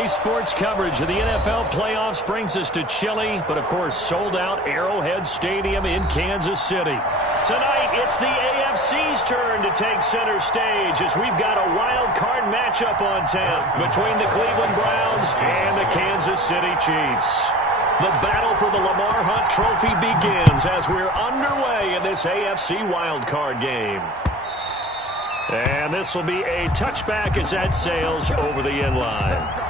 Today's sports coverage of the NFL playoffs brings us to chilly, but of course sold-out Arrowhead Stadium in Kansas City. Tonight, it's the AFC's turn to take center stage as we've got a wild card matchup on tap between the Cleveland Browns and the Kansas City Chiefs. The battle for the Lamar Hunt Trophy begins as we're underway in this AFC wildcard game. And this will be a touchback as that sails over the end line.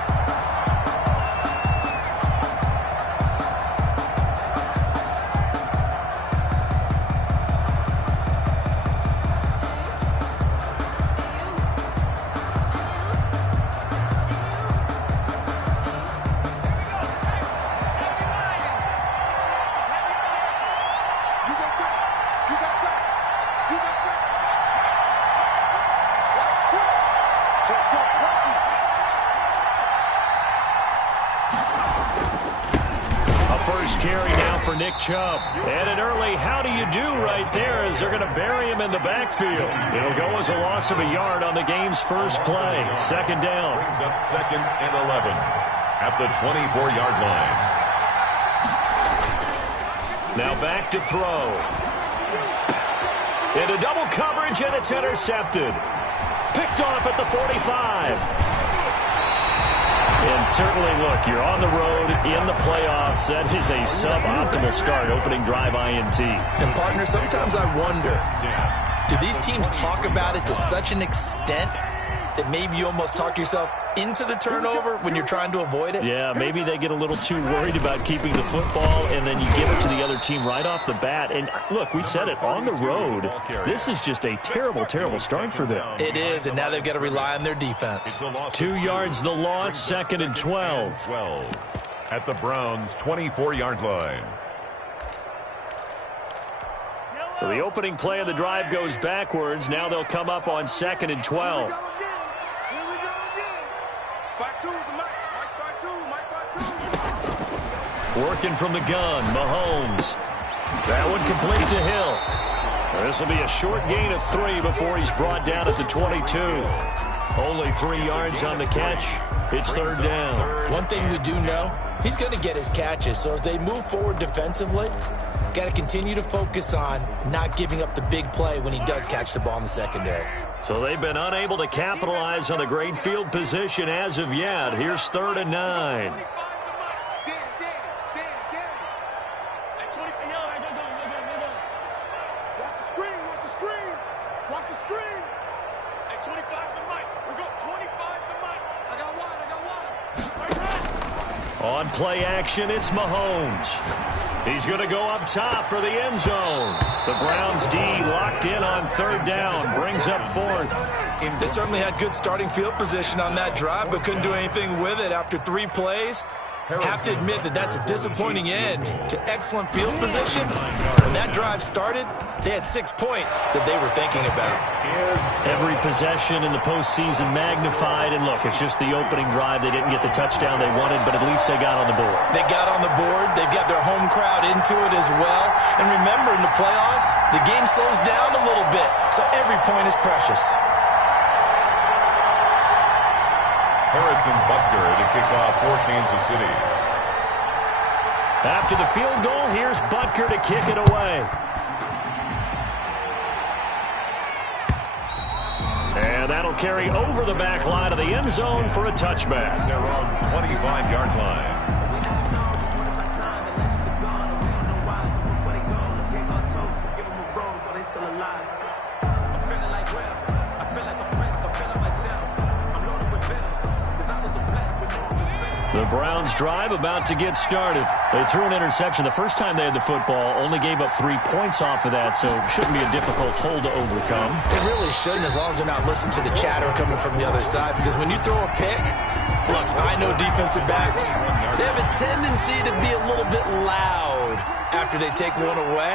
Chubb. And an early how do you do right there as they're going to bury him in the backfield. It'll go as a loss of a yard on the game's first play. Second down. Brings up 2nd and 11 at the 24-yard line. Now back to throw. Into double coverage, and it's intercepted. Picked off at the 45. And certainly, look, you're on the road in the playoffs. That is a suboptimal start, opening drive INT. And, partner, sometimes I wonder, do these teams talk about it to such an extent that maybe you almost talk yourself into the turnover when you're trying to avoid it? Yeah, maybe they get a little too worried about keeping the football, and then you give it to the other team right off the bat. And, look, we said it, on the road, this is just a terrible, terrible start for them. It is, and now they've got to rely on their defense. 2 yards the loss, 2nd and 12. At the Browns' 24-yard line. So the opening play of the drive goes backwards. Now they'll come up on 2nd and 12. Working from the gun, Mahomes. That one complete to Hill. This will be a short gain of 3 before he's brought down at the 22. Only 3 yards on the catch. It's 3rd down. One thing we do know, he's going to get his catches. So as they move forward defensively, got to continue to focus on not giving up the big play when he does catch the ball in the secondary. So they've been unable to capitalize on the great field position as of yet. Here's 3rd and 9. On play action, it's Mahomes. He's going to go up top for the end zone. The Browns D locked in on 3rd down, brings up 4th. They certainly had good starting field position on that drive, but couldn't do anything with it after 3 plays. Have to admit that that's a disappointing end to excellent field position. When that drive started, they had 6 points that they were thinking about. Every possession in the postseason magnified, and look, it's just the opening drive. They didn't get the touchdown they wanted, but at least they got on the board. They got on the board. They've got their home crowd into it as well. And remember, in the playoffs, the game slows down a little bit, so every point is precious. Harrison Butker to kick off for Kansas City. After the field goal, here's Butker to kick it away. And that'll carry over the back line of the end zone for a touchback. Their own 25-yard line. The Browns drive about to get started. They threw an interception the first time they had the football, only gave up 3 points off of that, so it shouldn't be a difficult hole to overcome. It really shouldn't, as long as they're not listening to the chatter coming from the other side, because when you throw a pick, look, I know defensive backs, they have a tendency to be a little bit loud after they take one away,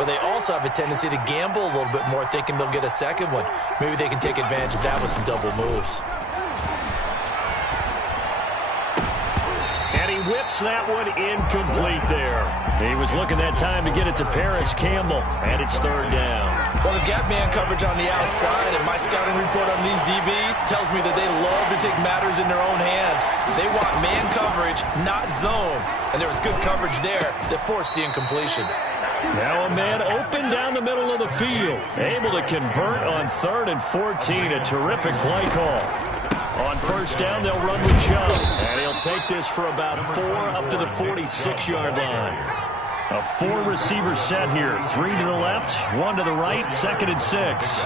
but they also have a tendency to gamble a little bit more, thinking they'll get a second one. Maybe they can take advantage of that with some double moves. whips that one incomplete there. He was looking that time to get it to Paris Campbell, and it's third down. Well, they've got man coverage on the outside, and my scouting report on these DBs tells me that they love to take matters in their own hands. They want man coverage, not zone. And there was good coverage there that forced the incompletion. Now a man open down the middle of the field. Able to convert on 3rd and 14. A terrific play call. On first down, they'll run with Chubb. And he'll take this for about 4 up to the 46-yard line. A 4-receiver set here. 3 to the left, 1 to the right, 2nd and 6.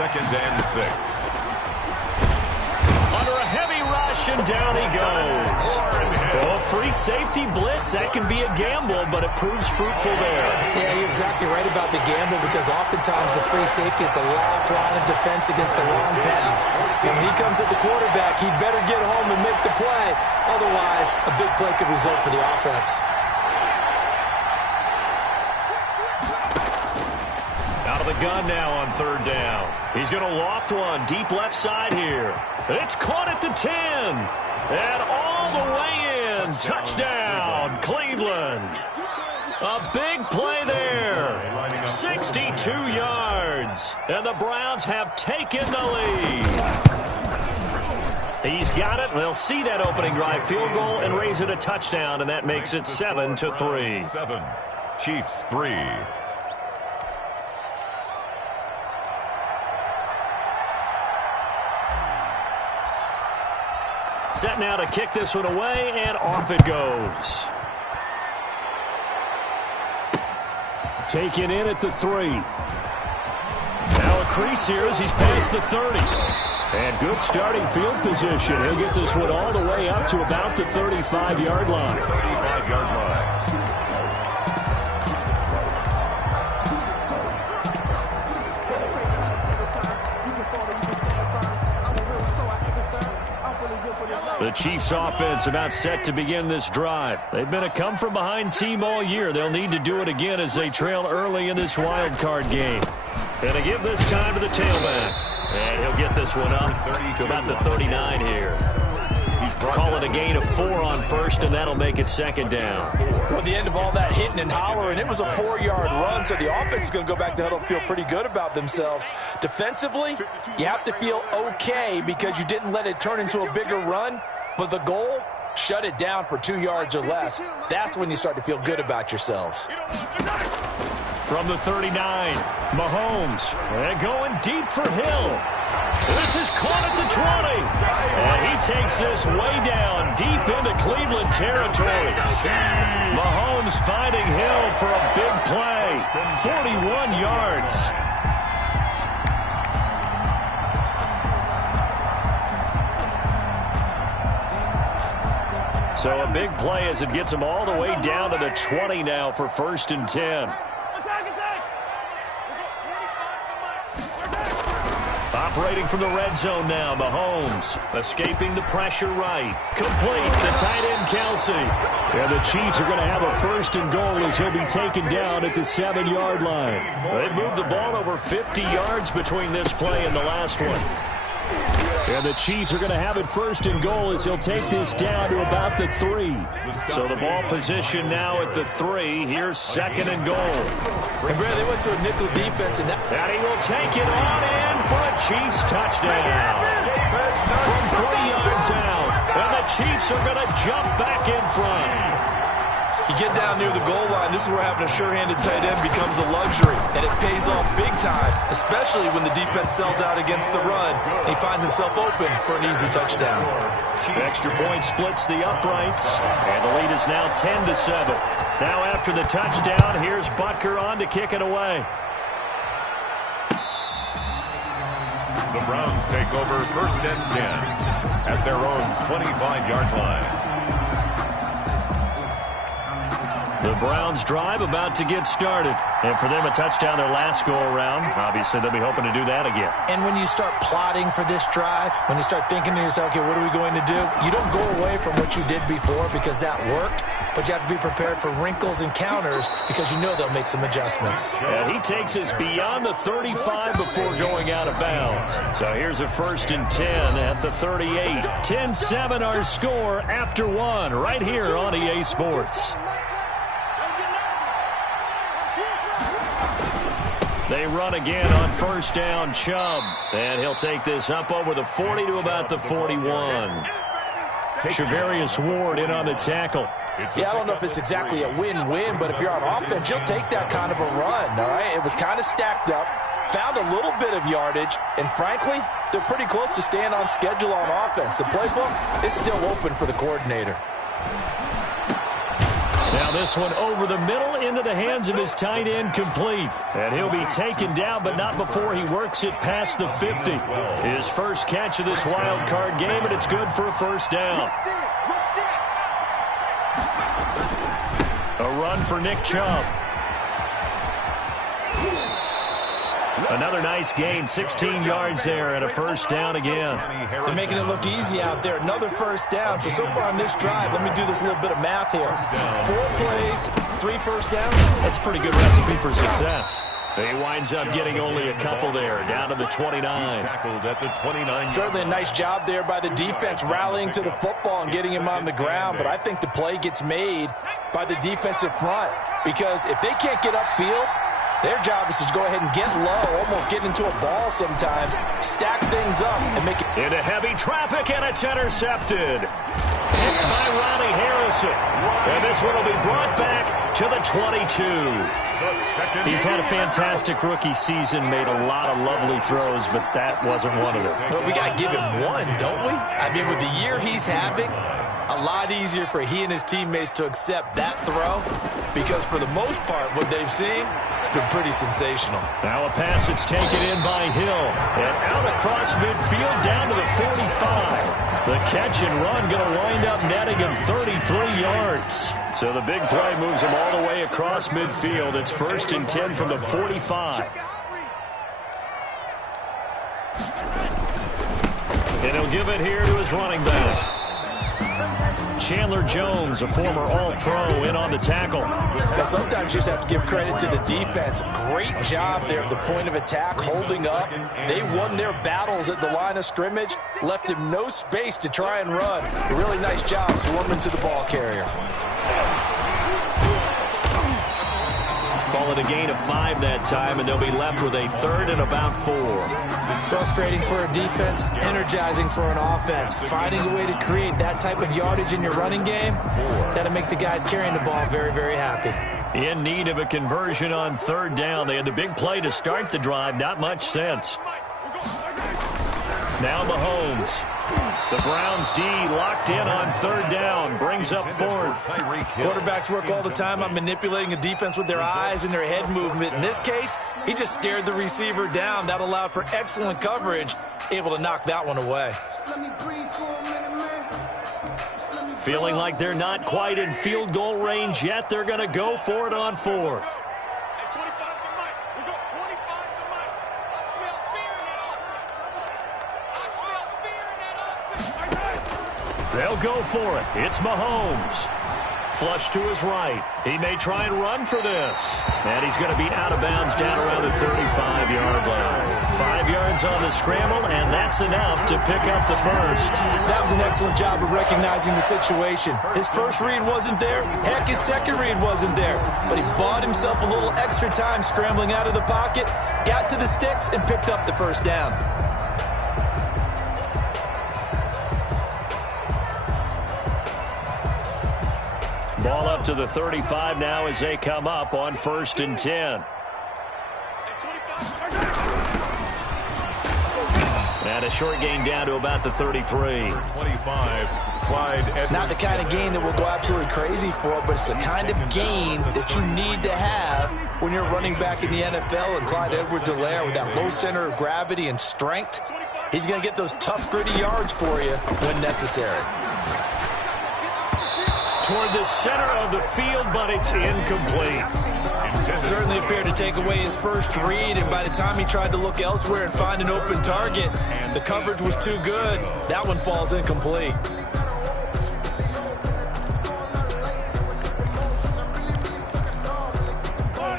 2nd and 6. Under a heavy rush, and down he goes. Oh, free safety blitz, that can be a gamble, but it proves fruitful there. Yeah, you're exactly right about the gamble, because oftentimes the free safety is the last line of defense against a long pass. And when he comes at the quarterback, he better get home and make the play. Otherwise, a big play could result for the offense. Out of the gun now on 3rd down. He's going to loft one deep left side here. It's caught at the 10. And all the way in. Touchdown, Cleveland. A big play there. 62 yards. And the Browns have taken the lead. He's got it. They'll see that opening drive field goal and raise it a touchdown, and that makes it 7-3. 7. Chiefs 3. Set now to kick this one away, and off it goes. Taken in at the 3. Now a crease here as he's past the 30. And good starting field position. He'll get this one all the way up to about the 35-yard line. 35-yard line. The Chiefs offense about set to begin this drive. They've been a come-from-behind team all year. They'll need to do it again as they trail early in this wild card game. And to give this time to the tailback. And he'll get this one up to about the 39 here. Call it a gain of 4 on first, and that'll make it 2nd down. Well, the end of all that hitting and hollering, it was a 4-yard run, so the offense is going to go back to huddle and feel pretty good about themselves. Defensively, you have to feel okay because you didn't let it turn into a bigger run, but the goal, shut it down for 2 yards or less. That's when you start to feel good about yourselves. From the 39, Mahomes, and going deep for Hill. This is caught at the 20. And he takes this way down, deep into Cleveland territory. Mahomes finding Hill for a big play. 41 yards. So a big play as it gets him all the way down to the 20 now for 1st and 10. Operating from the red zone now, Mahomes. Escaping the pressure right. Complete, the tight end, Kelsey. And the Chiefs are going to have a 1st and goal as he'll be taken down at the 7-yard line. They moved the ball over 50 yards between this play and the last one. And the Chiefs are going to have it 1st and goal as he'll take this down to about the 3. So the ball position now at the 3. Here's 2nd and goal. And Brad, they went to a nickel defense, and he will take it on in for a Chiefs touchdown. From 3 yards out. And the Chiefs are going to jump back in front. You get down near the goal line, this is where having a sure-handed tight end becomes a luxury, and it pays off big time, especially when the defense sells out against the run. He finds himself open for an easy touchdown. Extra point splits the uprights, and the lead is now 10-7. Now after the touchdown, here's Butker on to kick it away. The Browns take over 1st and 10 at their own 25-yard line. The Browns drive about to get started. And for them, a touchdown their last go-around. Obviously, they'll be hoping to do that again. And when you start plotting for this drive, when you start thinking to yourself, okay, what are we going to do? You don't go away from what you did before because that worked, but you have to be prepared for wrinkles and counters because you know they'll make some adjustments. And he takes us beyond the 35 before going out of bounds. So here's a 1st and 10 at the 38. 10-7 our score after one right here on EA Sports. They run again on 1st down, Chubb. And he'll take this up over the 40 to about the 41. Shavarius Ward in on the tackle. Yeah, I don't know if it's exactly a win-win, but if you're on offense, you'll take that kind of a run, all right? It was kind of stacked up, found a little bit of yardage, and frankly, they're pretty close to staying on schedule on offense. The playbook is still open for the coordinator. Now this one over the middle into the hands of his tight end, complete. And he'll be taken down, but not before he works it past the 50. His first catch of this wild card game, and it's good for a 1st down. A run for Nick Chubb. Another nice gain, 16 yards there, and a 1st down again. They're making it look easy out there. Another 1st down. So far on this drive, let me do this little bit of math here. 4 plays, 3 1st downs. That's a pretty good recipe for success. He winds up getting only a couple there, down to the 29. Tackled at the 29. Certainly a nice job there by the defense, rallying to the football and getting him on the ground. But I think the play gets made by the defensive front, because if they can't get upfield, their job is to go ahead and get low, almost get into a ball sometimes, stack things up, and make it. Into heavy traffic, and it's intercepted. Picked by Ronnie Harrison. And this one will be brought back to the 22. He's had a fantastic rookie season, made a lot of lovely throws, but that wasn't one of them. Well, we got to give him one, don't we? I mean, with the year he's having, a lot easier for he and his teammates to accept that throw, because for the most part, what they've seen, it's been pretty sensational. Now a pass that's taken in by Hill, and out across midfield down to the 45. The catch and run going to wind up netting him 33 yards. So the big play moves him all the way across midfield. It's 1st and 10 from the 45. And he'll give it here to his running back. Chandler Jones, a former All-Pro, in on the tackle. Now, sometimes you just have to give credit to the defense. Great job there at the point of attack, holding up. They won their battles at the line of scrimmage, left him no space to try and run. A really nice job swarming to the ball carrier. Call it a gain of 5 that time, and they'll be left with a 3rd and about 4. Frustrating for a defense, energizing for an offense. Finding a way to create that type of yardage in your running game, that'll make the guys carrying the ball very, very happy. In need of a conversion on 3rd down. They had the big play to start the drive. Not much sense. Now Mahomes. The Browns D locked in on 3rd down. Brings up 4th. Quarterbacks work all the time on manipulating a defense with their eyes and their head movement. In this case, he just stared the receiver down. That allowed for excellent coverage. Able to knock that one away. Feeling like they're not quite in field goal range yet. They're going to go for it on 4th. They'll go for it. It's Mahomes. Flush to his right. He may try and run for this. And he's going to be out of bounds down around the 35-yard line. 5 yards on the scramble, and that's enough to pick up the 1st. That was an excellent job of recognizing the situation. His first read wasn't there. Heck, his second read wasn't there. But he bought himself a little extra time scrambling out of the pocket, got to the sticks, and picked up the 1st down. Ball up to the 35 now as they come up on 1st and 10. And a short gain down to about the 33. 25. Clyde. Not the kind of gain that will go absolutely crazy for, but it's the kind of gain that you need to have when you're running back in the NFL. And Clyde Edwards-Helaire, with that low center of gravity and strength, he's going to get those tough, gritty yards for you when necessary. toward the center of the field, but it's incomplete. Certainly appeared to take away his first read, and by the time he tried to look elsewhere and find an open target, the coverage was too good. That one falls incomplete.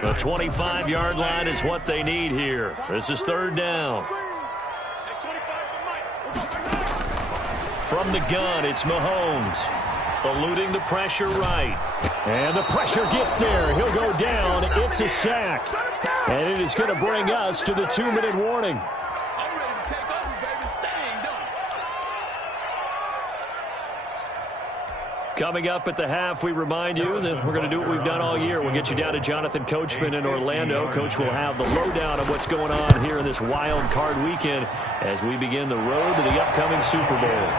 The 25-yard line is what they need here. This is third down. From the gun, it's Mahomes. Eluding the pressure right. And the pressure gets there. He'll go down. It's a sack. And it is going to bring us to the 2-minute warning. Coming up at the half, we remind you that we're going to do what we've done all year. We'll get you down to Jonathan Coachman in Orlando. Coach will have the lowdown of what's going on here in this wild card weekend as we begin the road to the upcoming Super Bowl.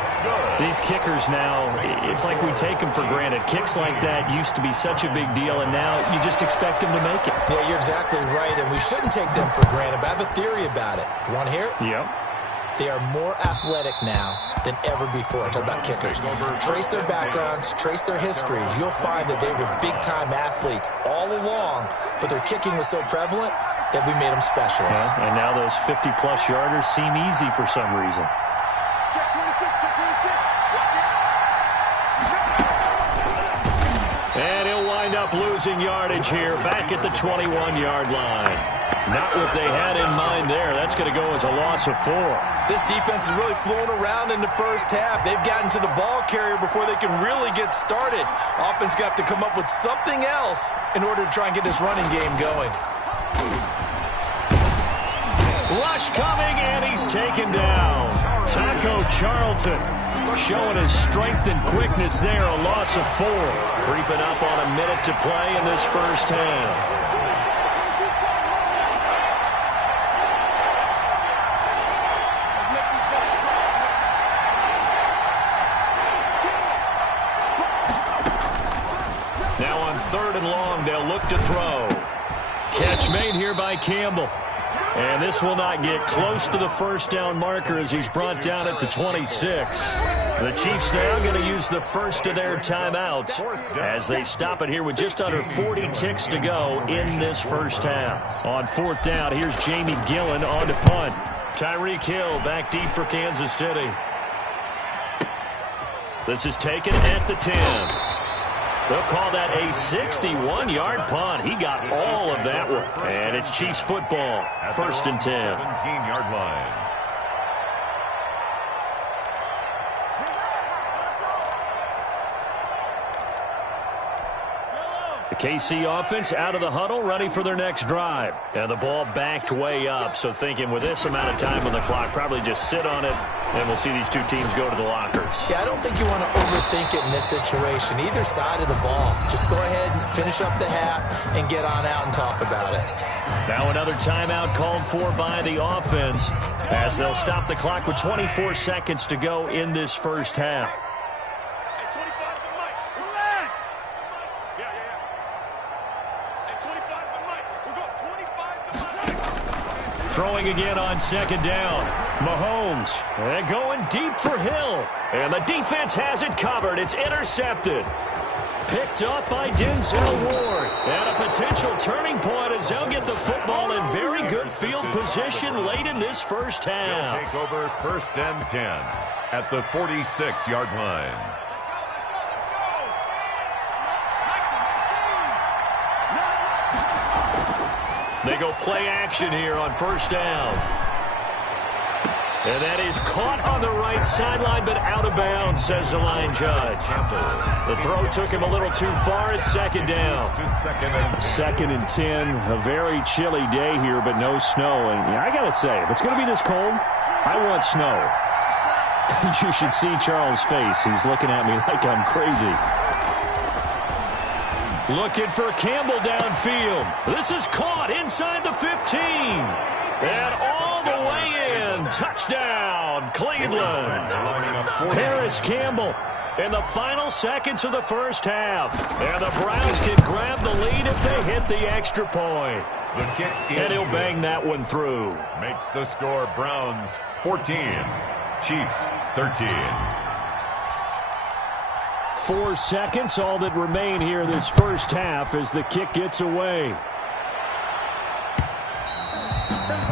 These kickers now, it's like we take them for granted. Kicks like that used to be such a big deal, and now you just expect them to make it. Yeah, you're exactly right, and we shouldn't take them for granted. But I have a theory about it. You want to hear it? Yep. They are more athletic now than ever before. Talk about kickers. Trace their backgrounds, trace their histories. You'll find that they were big-time athletes all along, but their kicking was so prevalent that we made them specialists. Yeah, and now those 50-plus yarders seem easy for some reason. And he'll wind up losing yardage here, back at the 21-yard line. Not what they had in mind there. That's going to go as a loss of 4. This defense is really flown around in the first half. They've gotten to the ball carrier before they can really get started. Offense got to come up with something else in order to try and get this running game going. Rush coming, and he's taken down. Taco Charlton showing his strength and quickness there. A loss of 4. Creeping up on a minute to play in this first half. Third and long, they'll look to throw. Catch made here by Campbell. And this will not get close to the first down marker as he's brought down at the 26. The Chiefs now going to use the first of their timeouts as they stop it here with just under 40 ticks to go in this first half. On fourth down, here's Jamie Gillen on to punt. Tyreek Hill back deep for Kansas City. This is taken at the 10. They'll call that a 61-yard punt. He got all of that one. And it's Chiefs football. First and 10. 17-yard line. The KC offense out of the huddle, ready for their next drive. And the ball backed way up, so thinking with this amount of time on the clock, probably just sit on it, and we'll see these two teams go to the lockers. Yeah, I don't think you want to overthink it in this situation. Either side of the ball. Just go ahead and finish up the half and get on out and talk about it. Now another timeout called for by the offense as they'll stop the clock with 24 seconds to go in this first half. Throwing again on second down. Mahomes going deep for Hill. And the defense has it covered. It's intercepted. Picked up by Denzel Ward. And a potential turning point as they'll get the football in very good field position late in this first half. They'll take over first and 10 at the 46-yard line. They go play action here on first down. And that is caught on the right sideline, but out of bounds, says the line judge. The throw took him a little too far at second down. Second and 10, a very chilly day here, but no snow. And I got to say, if it's going to be this cold, I want snow. You should see Charles' face. He's looking at me like I'm crazy. Looking for Campbell downfield. This is caught inside the 15. And all the way in. Touchdown, Cleveland. Paris Campbell in the final seconds of the first half. And the Browns can grab the lead if they hit the extra point. The kick and he'll bang that one through. Makes the score Browns 14, Chiefs 13. 4 seconds, all that remain here this first half as the kick gets away.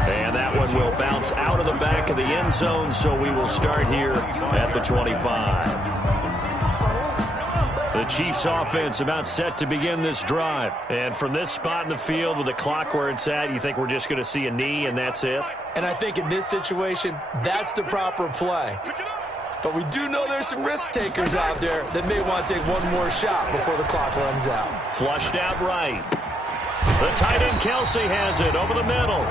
And that one will bounce out of the back of the end zone, so we will start here at the 25. The Chiefs offense about set to begin this drive. And from this spot in the field with the clock where it's at, you think we're just going to see a knee and that's it? And I think in this situation, that's the proper play. But we do know there's some risk takers out there that may want to take one more shot before the clock runs out. Flushed out right. The tight end Kelsey has it over the middle.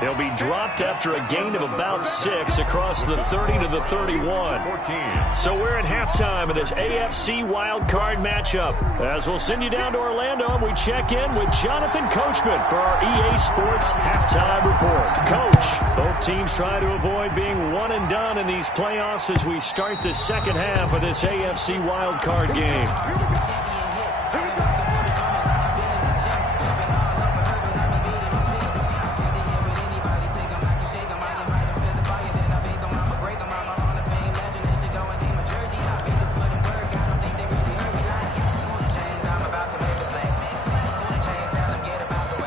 He'll be dropped after a gain of about 6 across the 30 to the 31. So we're at halftime of this AFC wildcard matchup. As we'll send you down to Orlando, and we check in with Jonathan Coachman for our EA Sports halftime report. Coach, both teams try to avoid being one and done in these playoffs as we start the second half of this AFC wildcard game.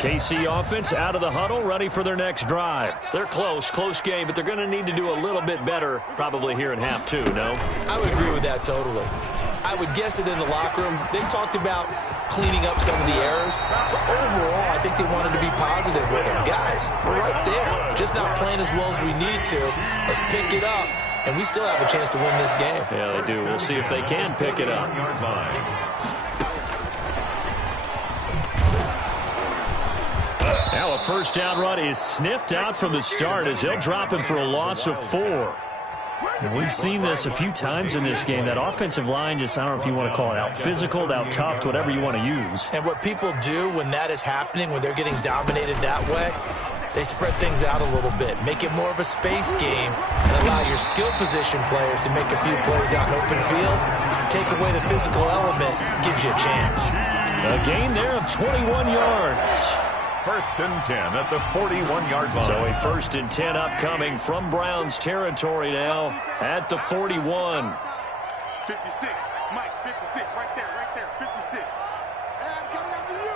KC offense out of the huddle, ready for their next drive. They're close game, but they're going to need to do a little bit better probably here in half 2, no? I would agree with that totally. I would guess it in the locker room. They talked about cleaning up some of the errors, but overall, I think they wanted to be positive with them. Guys, we're right there. Just not playing as well as we need to. Let's pick it up, and we still have a chance to win this game. Yeah, they do. We'll see if they can pick it up. Now a first down run is sniffed out from the start as they'll drop him for a loss of 4. And we've seen this a few times in this game. That offensive line just, I don't know if you want to call it out physical, out tough, whatever you want to use. And what people do when that is happening, when they're getting dominated that way, they spread things out a little bit, make it more of a space game, and allow your skill position players to make a few plays out in open field. Take away the physical element, gives you a chance. A gain there of 21 yards. First and 10 at the 41-yard line. So a first and 10 upcoming from Browns territory now at the 41. 56, Mike, 56, right there, 56. Hey, I'm coming after you,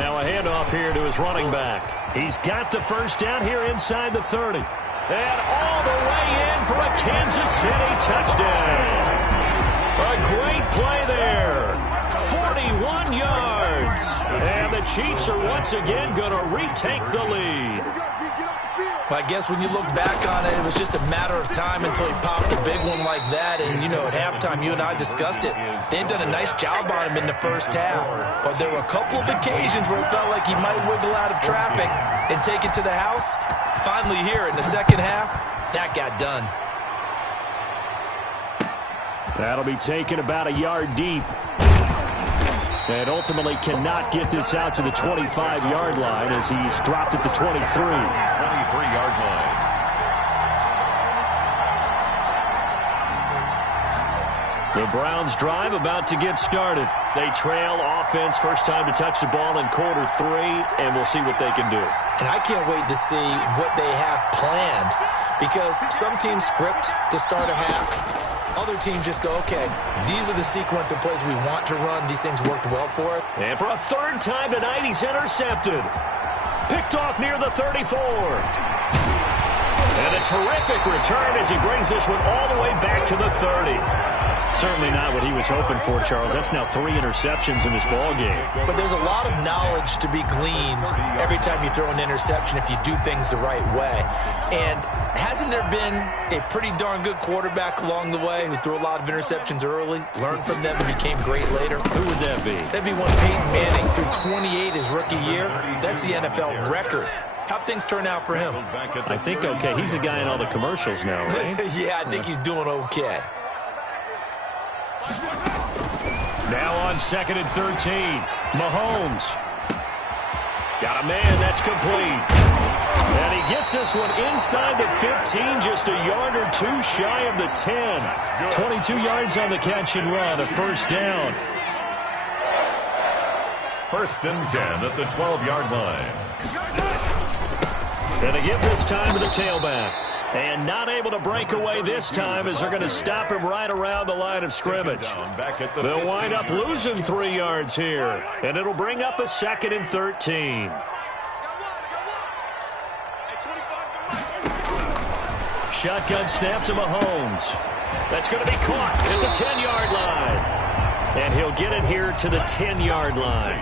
Now a handoff here to his running back. He's got the first down here inside the 30. And all the way in for a Kansas City touchdown. A great play there. 41 yards. And the Chiefs are once again going to retake the lead. Well, I guess when you look back on it, it was just a matter of time until he popped a big one like that. And, you know, at halftime, you and I discussed it. They'd done a nice job on him in the first half. But there were a couple of occasions where it felt like he might wiggle out of traffic and take it to the house. Finally here in the second half, that got done. That'll be taken about a yard deep. And ultimately cannot get this out to the 25-yard line as he's dropped at the 23. 23-yard line. The Browns drive about to get started. They trail offense, first time to touch the ball in quarter 3, and we'll see what they can do. And I can't wait to see what they have planned, because some teams script to start a half. Other teams just go, okay, these are the sequence of plays we want to run. These things worked well for it. And for a third time tonight, he's intercepted. Picked off near the 34. And a terrific return as he brings this one all the way back to the 30. Certainly not what he was hoping for, Charles. That's now 3 interceptions in this ball game. But there's a lot of knowledge to be gleaned every time you throw an interception if you do things the right way. And hasn't there been a pretty darn good quarterback along the way who threw a lot of interceptions early, learned from them, and became great later? Who would that be? That'd be one Peyton Manning, threw 28 his rookie year. That's the NFL record. How'd things turn out for him? I think okay. He's a guy in all the commercials now, right? Yeah, I think he's doing okay. Now on 2nd and 13. Mahomes. Got a man, that's complete. And he gets this one inside the 15, just a yard or 2 shy of the 10. 22 yards on the catch and run, a first down. First and 10 at the 12-yard line. And they give this time to the tailback. And not able to break away this time as they're going to stop him right around the line of scrimmage. They'll wind up losing 3 yards here. And it'll bring up a 2nd and 13. Shotgun snap to Mahomes. That's going to be caught at the 10-yard line. And he'll get it here to the 10-yard line.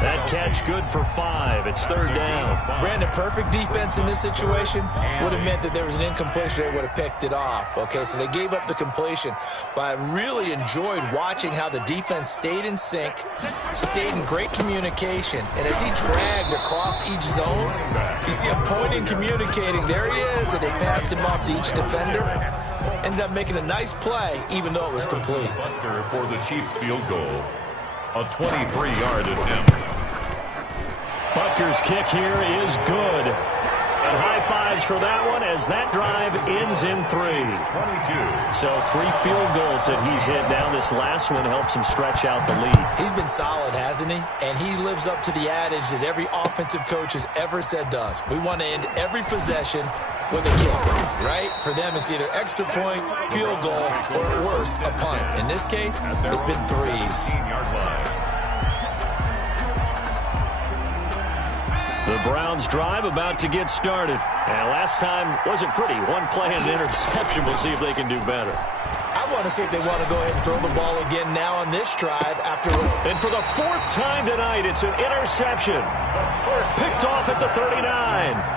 That catch good for 5. It's 3rd down. Brandon, perfect defense in this situation would have meant that there was an incompletion. They would have picked it off. Okay, so they gave up the completion. But I really enjoyed watching how the defense stayed in sync, stayed in great communication. And as he dragged across each zone, you see him pointing, communicating. There he is, and they passed him off to each defender. Ended up making a nice play, even though it was complete. Butker for the Chiefs field goal. A 23-yard attempt. Butker's kick here is good. And high fives for that one as that drive ends in 3. 22. So 3 field goals that he's hit now. This last one helps him stretch out the lead. He's been solid, hasn't he? And he lives up to the adage that every offensive coach has ever said to us. We want to end every possession with a kick, right? For them, it's either extra point, field goal, or at worst, a punt. In this case, it's been 3s. The Browns drive about to get started. And last time wasn't pretty. One play and an interception. We'll see if they can do better. I want to see if they want to go ahead and throw the ball again now on this drive after. And for the 4th time tonight, it's an interception. Picked off at the 39.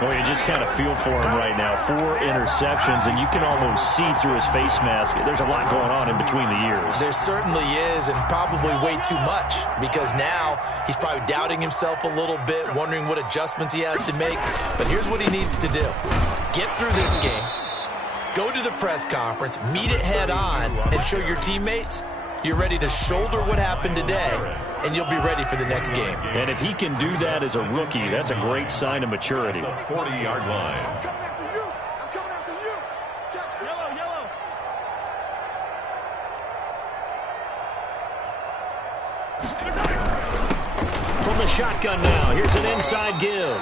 Well, you just kind of feel for him right now. 4 interceptions, and you can almost see through his face mask. There's a lot going on in between the ears. There certainly is, and probably way too much, because now he's probably doubting himself a little bit, wondering what adjustments he has to make. But here's what he needs to do. Get through this game. Go to the press conference, meet it head on, and show your teammates you're ready to shoulder what happened today, and you'll be ready for the next game. And if he can do that as a rookie, that's a great sign of maturity. 40-yard line. I'm coming after you. I'm coming after you. Check. Yellow. From the shotgun now, here's an inside give.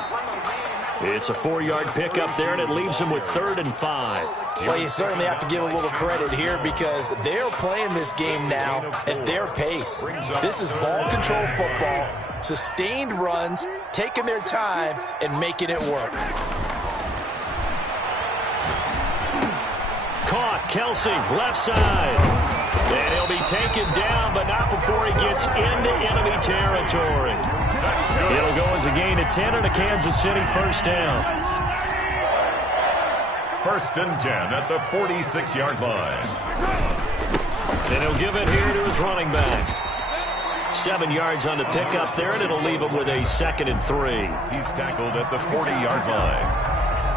It's a 4-yard pickup there, and it leaves him with 3rd and 5. Well, you certainly have to give a little credit here because they're playing this game now at their pace. This is ball control football, sustained runs, taking their time, and making it work. Caught, Kelsey, left side. And he'll be taken down, but not before he gets into enemy territory. It'll go as a gain of 10 and a Kansas City 1st down. 1st and 10 at the 46-yard line. And he'll give it here to his running back. 7 yards on the pickup there, and it'll leave him with a 2nd and 3. He's tackled at the 40-yard line.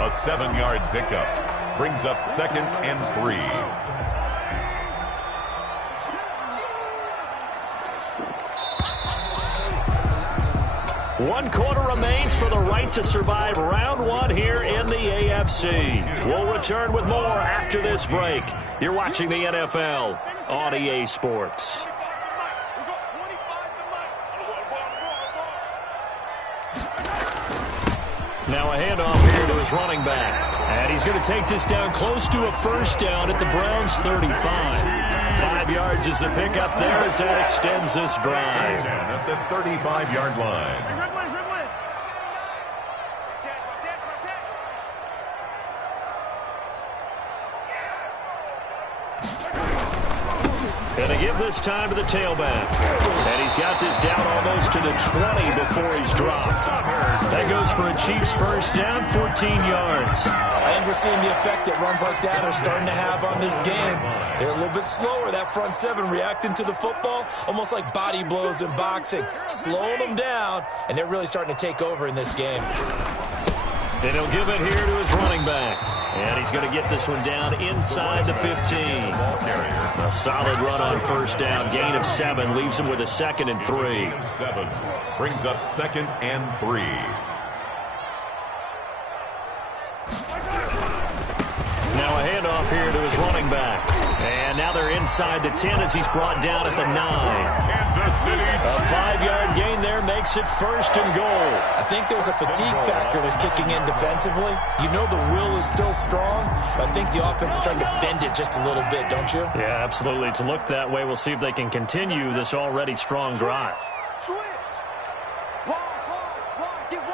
A 7-yard pickup brings up 2nd and 3. One quarter remains for the right to survive round 1 here in the AFC. We'll return with more after this break. You're watching the NFL on EA Sports. Now a handoff here to his running back. And he's going to take this down close to a 1st down at the Browns' 35. 5 yards is the pickup there as that extends this drive. At the 35-yard line. And they give this time to the tailback. And he's got this down almost to the 20 before he's dropped. That goes for a Chiefs 1st down, 14 yards. I think we're seeing the effect that runs like that are starting to have on this game. They're a little bit slower, that front 7, reacting to the football, almost like body blows in boxing, slowing them down, and they're really starting to take over in this game. And he'll give it here to his running back. And he's going to get this one down inside the 15. A solid run on 1st down. Gain of 7 leaves him with a 2nd and 3. 7 brings up 2nd and 3. Now a handoff here to his running back. And now they're inside the 10 as he's brought down at the 9. Kansas City. A 5-yard gain there makes makes it 1st and goal. I think there's a fatigue factor that's kicking in defensively. You know the will is still strong, but I think the offense is starting to bend it just a little bit, don't you? Yeah, absolutely. It's looked that way. We'll see if they can continue this already strong drive. Switch. Wide, get wide.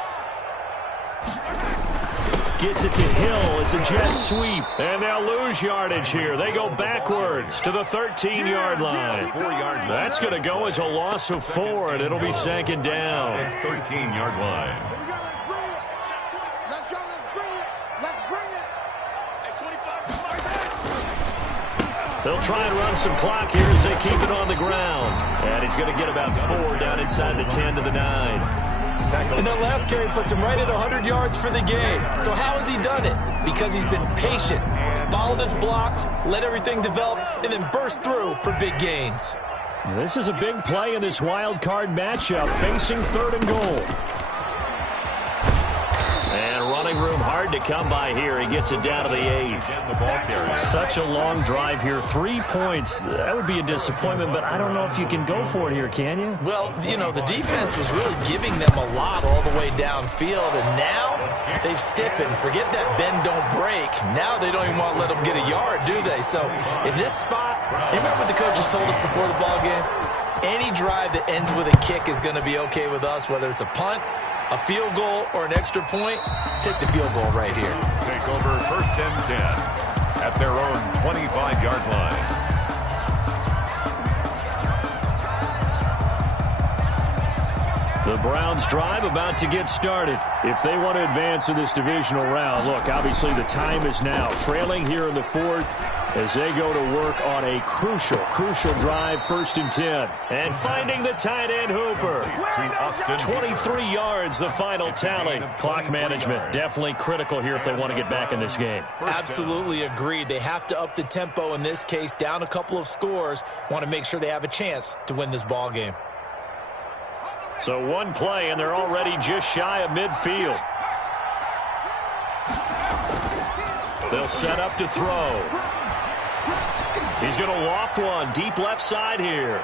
Gets it to Hill. It's a jet sweep. And they'll lose yardage here. They go backwards to the 13-yard line. 4-yard line. That's going to go as a loss of 4, and it'll be 2nd down. 13-yard line. Here we go, let's bring it. Let's go, let's bring it. At 25. They'll try and run some clock here as they keep it on the ground. And he's going to get about 4 down inside the 10 to the 9. And that last carry puts him right at 100 yards for the game. So how has he done it? Because he's been patient, followed his blocks, let everything develop, and then burst through for big gains. This is a big play in this wild card matchup, facing 3rd and goal. And running room hard to come by here. He gets it down to the 8. Such a long drive here. 3 points. That would be a disappointment, but I don't know if you can go for it here, can you? Well, you know, the defense was really giving them a lot all the way downfield, and now they've stiffened. Forget that bend, don't break. Now they don't even want to let them get a yard, do they? So in this spot, you remember what the coaches told us before the ball game? Any drive that ends with a kick is going to be okay with us, whether it's a punt, a field goal, or an extra point. Take the field goal right here. Take over 1st and 10 at their own 25-yard line. The Browns drive about to get started. If they want to advance in this divisional round, look, obviously the time is now. Trailing here in the 4th as they go to work on a crucial drive, 1st and 10. And finding the tight end Hooper. 23 yards, the final tally. Clock management, definitely critical here if they want to get back in this game. Absolutely agreed. They have to up the tempo in this case, down a couple of scores. Want to make sure they have a chance to win this ball game. So one play, and they're already just shy of midfield. They'll set up to throw. He's going to loft one deep left side here.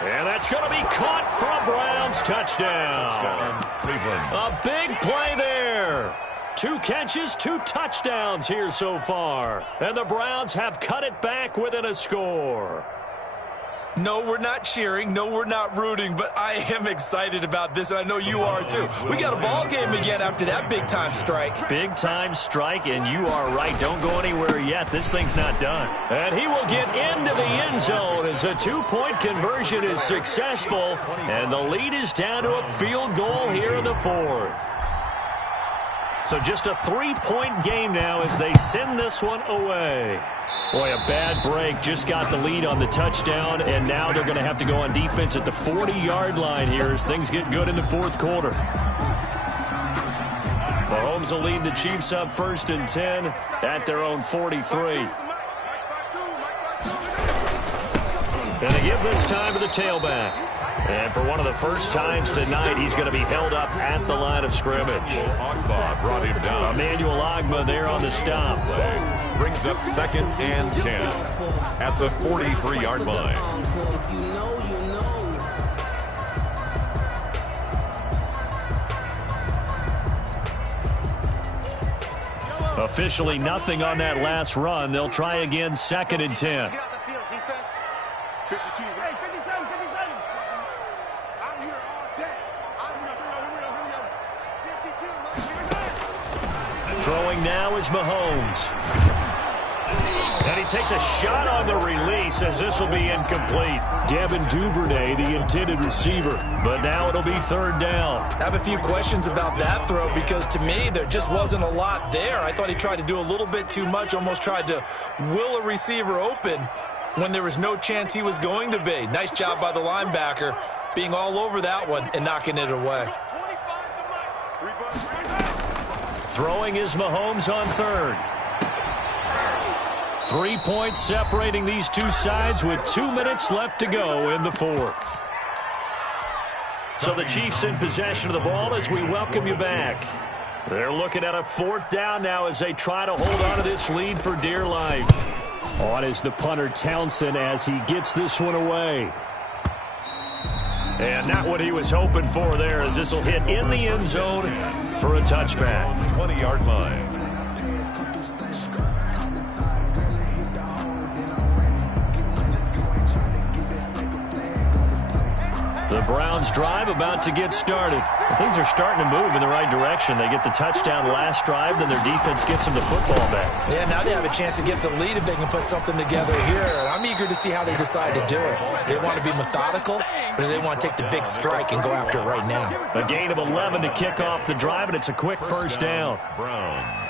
And that's going to be caught for a Browns touchdown. A big play there. 2 catches, 2 touchdowns here so far. And the Browns have cut it back within a score. No, we're not cheering. No, we're not rooting, but I am excited about this, and I know you are too. We got a ball game again after that big-time strike. Big-time strike, and you are right. Don't go anywhere yet. This thing's not done. And he will get into the end zone as a 2-point conversion is successful, and the lead is down to a field goal here in the 4th. So just a 3-point game now as they send this one away. Boy, a bad break. Just got the lead on the touchdown, and now they're going to have to go on defense at the 40-yard line here as things get good in the 4th quarter. Mahomes will lead the Chiefs up 1st and 10 at their own 43. And they give this time to the tailback. And for one of the first times tonight, he's going to be held up at the line of scrimmage. Ogba brought him down. Emmanuel Ogba there on the stop. Brings up 2nd and 10 at the 43-yard line. Officially nothing on that last run. They'll try again 2nd and 10. Get out the field, defense. 52. Hey, 57. I'm here all day. I'm 52. Throwing now is Mahomes. And he takes a shot on the release as this will be incomplete. Devin Duvernay, the intended receiver. But now it'll be 3rd down. I have a few questions about that throw because to me there just wasn't a lot there. I thought he tried to do a little bit too much, almost tried to will a receiver open when there was no chance he was going to be. Nice job by the linebacker being all over that one and knocking it away. Throwing is Mahomes on 3rd. 3 points separating these two sides with 2 minutes left to go in the 4th. So the Chiefs in possession of the ball as we welcome you back. They're looking at a 4th down now as they try to hold on to this lead for dear life. On is the punter Townsend as he gets this one away. And not what he was hoping for there, as this will hit in the end zone for a touchback. 20-yard line. The Browns drive about to get started. Things are starting to move in the right direction. They get the touchdown last drive, then their defense gets them the football back. Yeah, now they have a chance to get the lead if they can put something together here. And I'm eager to see how they decide to do it. Do they want to be methodical, or do they want to take the big strike and go after it right now? A gain of 11 to kick off the drive, and it's a quick first down. Browns.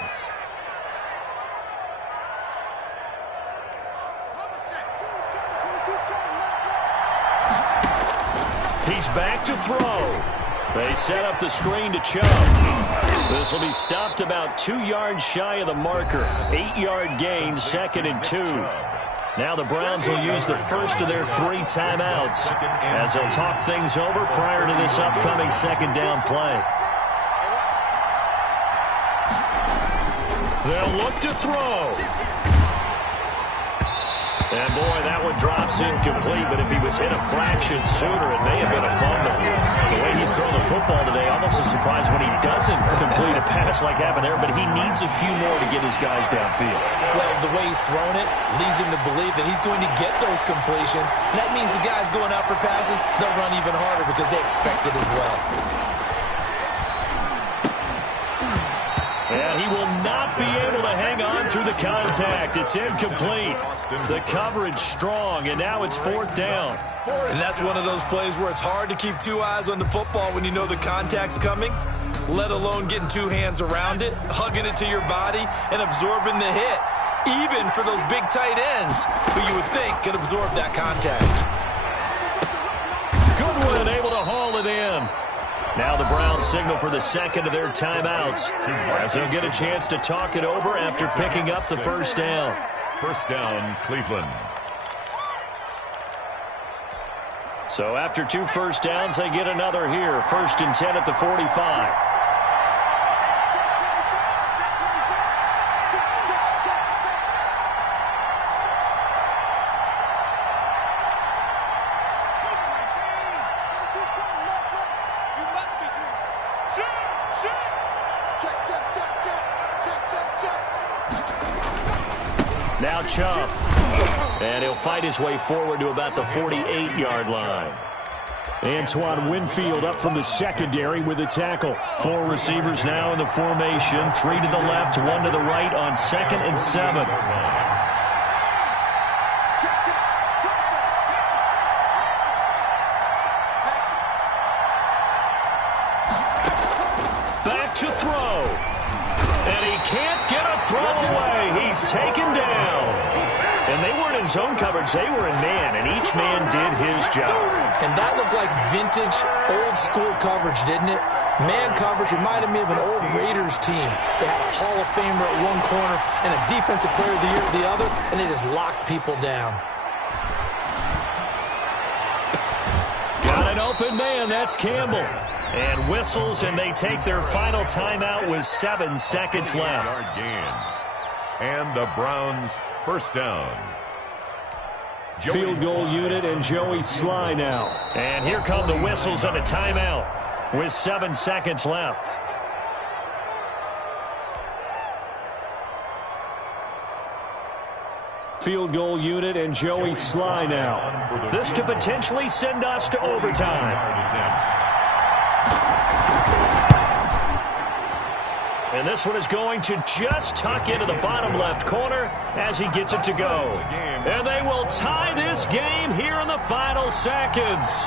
He's back to throw. They set up the screen to Chubb. This will be stopped about 2 yards shy of the marker. 8-yard gain, 2nd and 2. Now the Browns will use the first of their 3 timeouts as they'll talk things over prior to this upcoming 2nd down play. They'll look to throw. And, boy, that one drops incomplete, but if he was hit a fraction sooner, it may have been a fumble. The way he's thrown the football today, almost a surprise when he doesn't complete a pass like happened there, but he needs a few more to get his guys downfield. Well, the way he's thrown it leads him to believe that he's going to get those completions, and that means the guys going out for passes, they'll run even harder because they expect it as well. And he will not be able to hang on through the contact. It's incomplete. The coverage strong, and now it's 4th down. And that's one of those plays where it's hard to keep 2 eyes on the football when you know the contact's coming, let alone getting 2 hands around it, hugging it to your body, and absorbing the hit, even for those big tight ends who you would think could absorb that contact. Goodwin able to haul it in. Now the Browns signal for the 2nd of their timeouts, as they'll get a chance to talk it over after picking up the first down. First down, Cleveland. So after 2 first downs, they get another here. 1st and 10 at the 45. Now Chubb. And he'll fight his way forward to about the 48-yard line. Antoine Winfield up from the secondary with a tackle. 4 receivers now in the formation. 3 to the left, 1 to the right on 2nd and 7. Back to throw. And he can't get a throw away. He's taken down. And they weren't in zone coverage. They were in man, and each man did his job. And that looked like vintage, old-school coverage, didn't it? Man coverage reminded me of an old Raiders team. They had a Hall of Famer at one corner and a Defensive Player of the Year at the other, and they just locked people down. Got an open man. That's Campbell. And whistles, and they take their final timeout with 7 seconds left. And the Browns first down. Field goal unit and Joey Sly now. And here come the whistles and a timeout with 7 seconds left. Field goal unit and Joey Sly now. This to potentially send us to overtime. And this one is going to just tuck into the bottom left corner as he gets it to go. And they will tie this game here in the final seconds.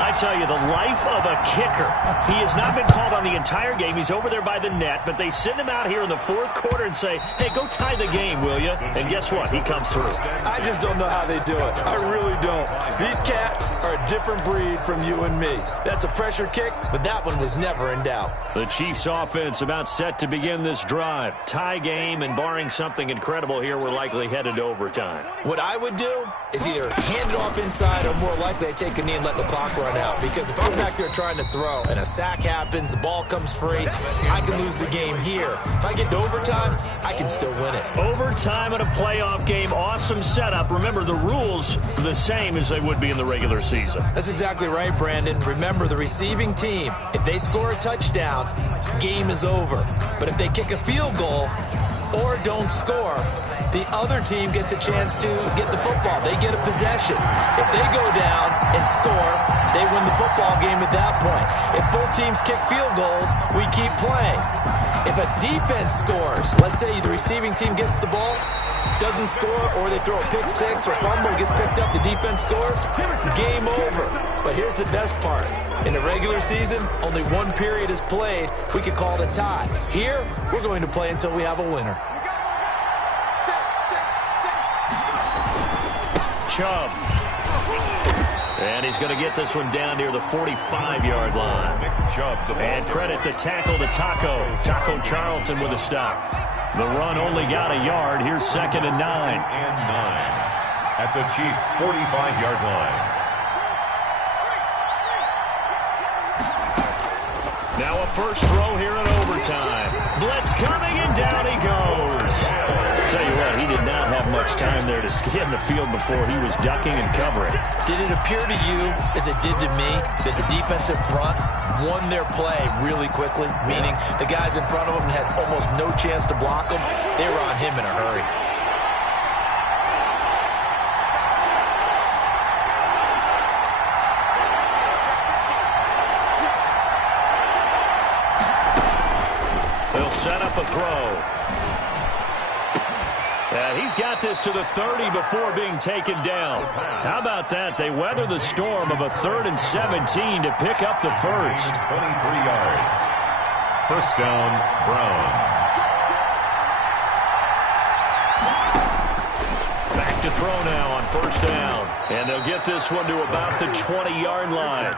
I tell you, the life of a kicker. He has not been called on the entire game. He's over there by the net, but they send him out here in the 4th quarter and say, hey, go tie the game, will you? And guess what? He comes through. I just don't know how they do it. I really don't. These cats are a different breed from you and me. That's a pressure kick, but that one was never in doubt. The Chiefs offense about set to begin this drive. Tie game, and barring something incredible here, we're likely headed to overtime. What I would do is either hand it off inside or more likely I take a knee and let the clock run run out. Because if I'm back there trying to throw and a sack happens, the ball comes free, I can lose the game here. If I get to overtime, I can still win it. Overtime in a playoff game, awesome setup. Remember, the rules are the same as they would be in the regular season. That's exactly right, Brandon. Remember, the receiving team, if they score a touchdown, game is over. But if they kick a field goal or don't score, the other team gets a chance to get the football. They get a possession. If they go down and score, they win the football game at that point. If both teams kick field goals, we keep playing. If a defense scores, let's say the receiving team gets the ball, doesn't score, or they throw a pick six or fumble, gets picked up, the defense scores, game over. But here's the best part. In the regular season, only one period is played. We could call it a tie. Here, we're going to play until we have a winner. Chubb. And he's going to get this one down near the 45-yard line. And credit the tackle to Taco Charlton with a stop. The run only got a yard. Here's 2nd and 9. At the Chiefs' 45-yard line. Now a first throw here in overtime. Blitz coming, and down he goes. Tell you what, he did not have much time there to scan the field before he was ducking and covering. Did it appear to you, as it did to me, that the defensive front won their play really quickly? Meaning the guys in front of them had almost no chance to block him. They were on him in a hurry. They'll set up a throw. He's got this to the 30 before being taken down. How about that? They weather the storm of a 3rd and 17 to pick up the first. 23 yards. First down, Browns. Back to throw now on first down. And they'll get this one to about the 20-yard line.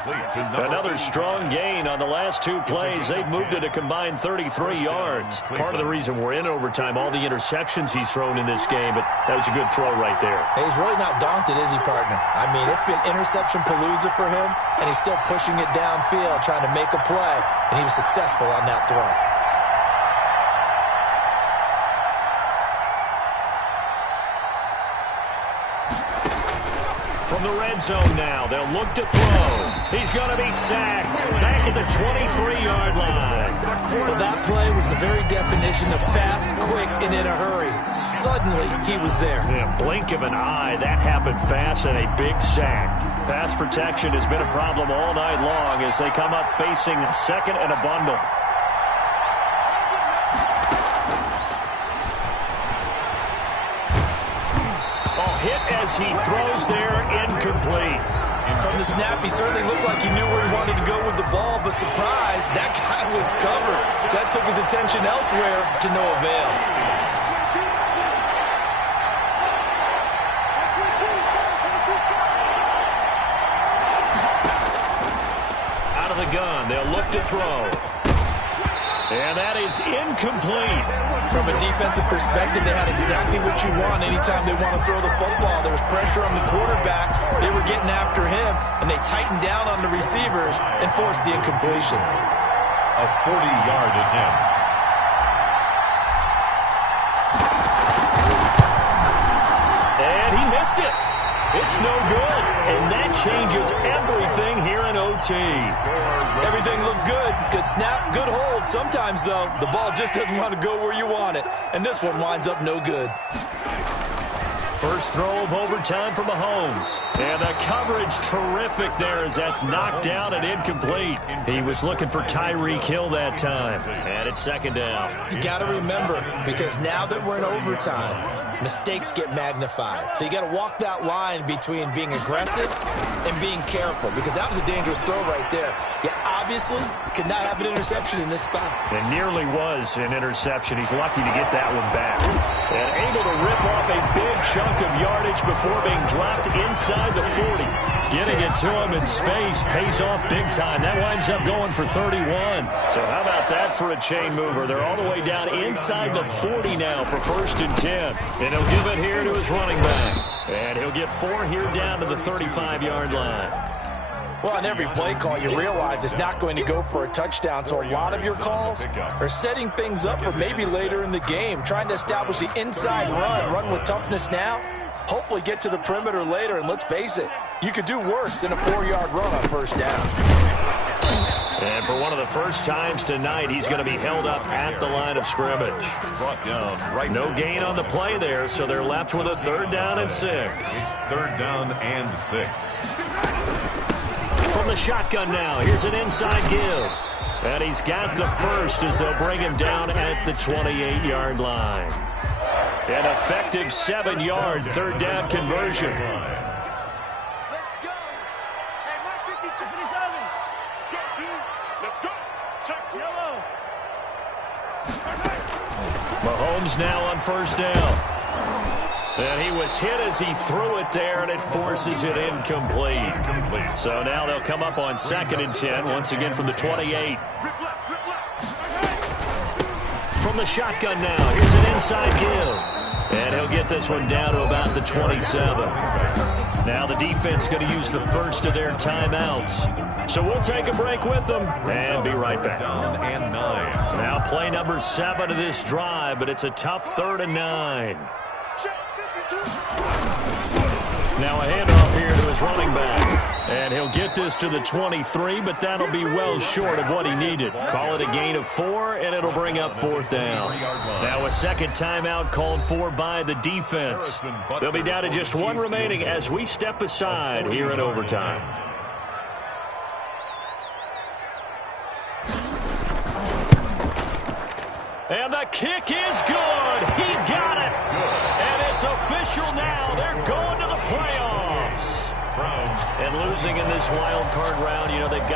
Another strong gain on the last 2 plays. They've moved it a combined 33 yards. Part of the reason we're in overtime, all the interceptions he's thrown in this game, but that was a good throw right there. Hey, he's really not daunted, is he, partner? I mean, it's been interception palooza for him, and he's still pushing it downfield, trying to make a play, and he was successful on that throw. From the red zone now, they'll look to throw. He's going to be sacked back at the 23-yard line. Well, that play was the very definition of fast, quick, and in a hurry. Suddenly, he was there. Yeah, blink of an eye, that happened fast, and a big sack. Pass protection has been a problem all night long as they come up facing 2nd and a bundle. Hit as he throws there, incomplete. From the snap, he certainly looked like he knew where he wanted to go with the ball, but surprise, that guy was covered. So that took his attention elsewhere to no avail. Out of the gun, they'll look to throw. And that is incomplete. From a defensive perspective, they had exactly what you want anytime they want to throw the football. There was pressure on the quarterback. They were getting after him, and they tightened down on the receivers and forced the incompletion. A 40-yard attempt. And he missed it. It's no good. And that changes everything here in OT. Everything looked good. Good snap, good hold. Sometimes, though, the ball just doesn't want to go where you want it. And this one winds up no good. First throw of overtime for Mahomes. And the coverage terrific there as that's knocked down and incomplete. He was looking for Tyreek Hill that time. And it's 2nd down. You got to remember, because now that we're in overtime, mistakes get magnified. So you got to walk that line between being aggressive and being careful, because that was a dangerous throw right there. You obviously could not have an interception in this spot. It nearly was an interception. He's lucky to get that one back. And able to rip off a big chunk of yardage before being dropped inside the 40. Getting it to him in space pays off big time. That winds up going for 31. So how about that for a chain mover? They're all the way down inside the 40 now for 1st and 10. And he'll give it here to his running back. And he'll get 4 here down to the 35-yard line. Well, on every play call, you realize it's not going to go for a touchdown, so a lot of your calls are setting things up for maybe later in the game, trying to establish the inside run with toughness now, hopefully get to the perimeter later, and let's face it, you could do worse than a 4-yard run on first down. And for one of the first times tonight, he's going to be held up at the line of scrimmage. Brought down right. No gain on the play there, so they're left with a 3rd down and 6. It's 3rd down and 6. From the shotgun now, here's an inside give. And he's got the first as they'll bring him down at the 28-yard line. An effective 7-yard 3rd down conversion. Let's go. Hey, Mike 52. Let's go. Check yellow. Mahomes now on first down. And he was hit as he threw it there, and it forces it incomplete. So now they'll come up on 2nd and 10, once again from the 28. From the shotgun now, here's an inside give. And he'll get this one down to about the 27. Now the defense going to use the first of their timeouts. So we'll take a break with them and be right back. Down and 9. Now play number 7 of this drive, but it's a tough 3rd and 9. Now a handoff here to his running back. And he'll get this to the 23, but that'll be well short of what he needed. Call it a gain of 4, and it'll bring up 4th down. Now a second timeout called for by the defense. They'll be down to just 1 remaining as we step aside here in overtime. And the kick is good. He got it. And it's official now. They're going to the playoffs. And losing in this wild card round, you know, they've got